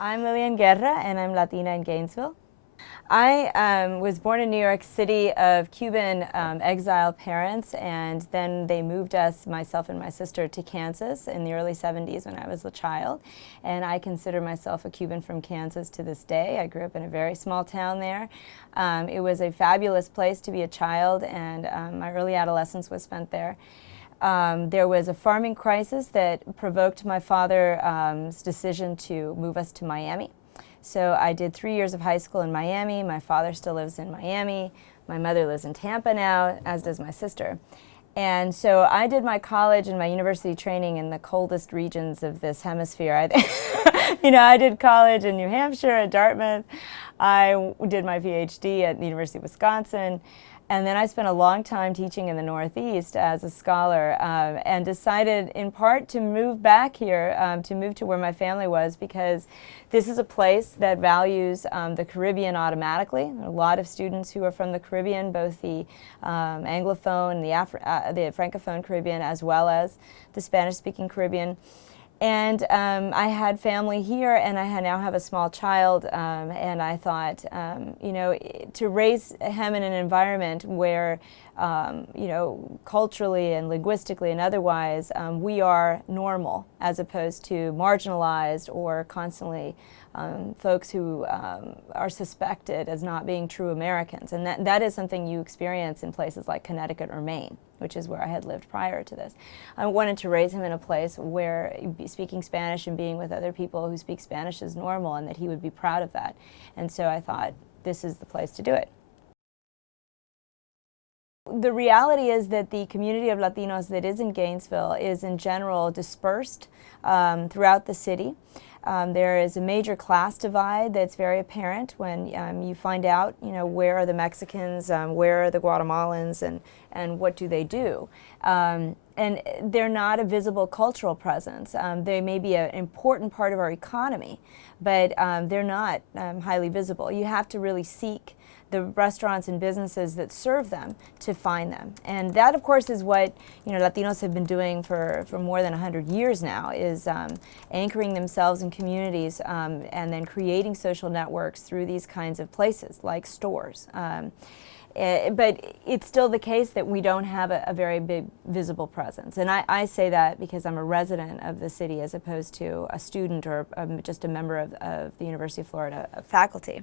I'm Lillian Guerra, and I'm Latina in Gainesville. I was born in New York City of Cuban exile parents, and then they moved us, myself and my sister, to Kansas in the early 70s when I was a child. And I consider myself a Cuban from Kansas to this day. I grew up in a very small town there. It was a fabulous place to be a child, and my early adolescence was spent there. There was a farming crisis that provoked my father's decision to move us to Miami. So I did 3 years of high school in Miami. My father still lives in Miami. My mother lives in Tampa now, as does my sister. And so I did my college and my university training in the coldest regions of this hemisphere. I did college in New Hampshire at Dartmouth. I did my PhD at the University of Wisconsin. And then I spent a long time teaching in the Northeast as a scholar, and decided in part to move back here, to move to where my family was, because this is a place that values the Caribbean automatically. There are a lot of students who are from the Caribbean, both the Anglophone, the Francophone Caribbean, as well as the Spanish-speaking Caribbean. And I had family here, and I now have a small child, and I thought, to raise him in an environment where, culturally and linguistically and otherwise, we are normal, as opposed to marginalized or constantly folks who are suspected as not being true Americans. And that is something you experience in places like Connecticut or Maine, which is where I had lived prior to this. I wanted to raise him in a place where speaking Spanish and being with other people who speak Spanish is normal, and that he would be proud of that. And so I thought, this is the place to do it. The reality is that the community of Latinos that is in Gainesville is in general dispersed throughout the city. There is a major class divide that's very apparent when you find out, where are the Mexicans, where are the Guatemalans, and what do they do. And they're not a visible cultural presence. They may be an important part of our economy, but they're not highly visible. You have to really seek the restaurants and businesses that serve them to find them. And that, of course, is what Latinos have been doing for more than 100 years now, is anchoring themselves in communities and then creating social networks through these kinds of places like stores. But it's still the case that we don't have a very big visible presence. And I say that because I'm a resident of the city as opposed to a student or just a member of the University of Florida faculty.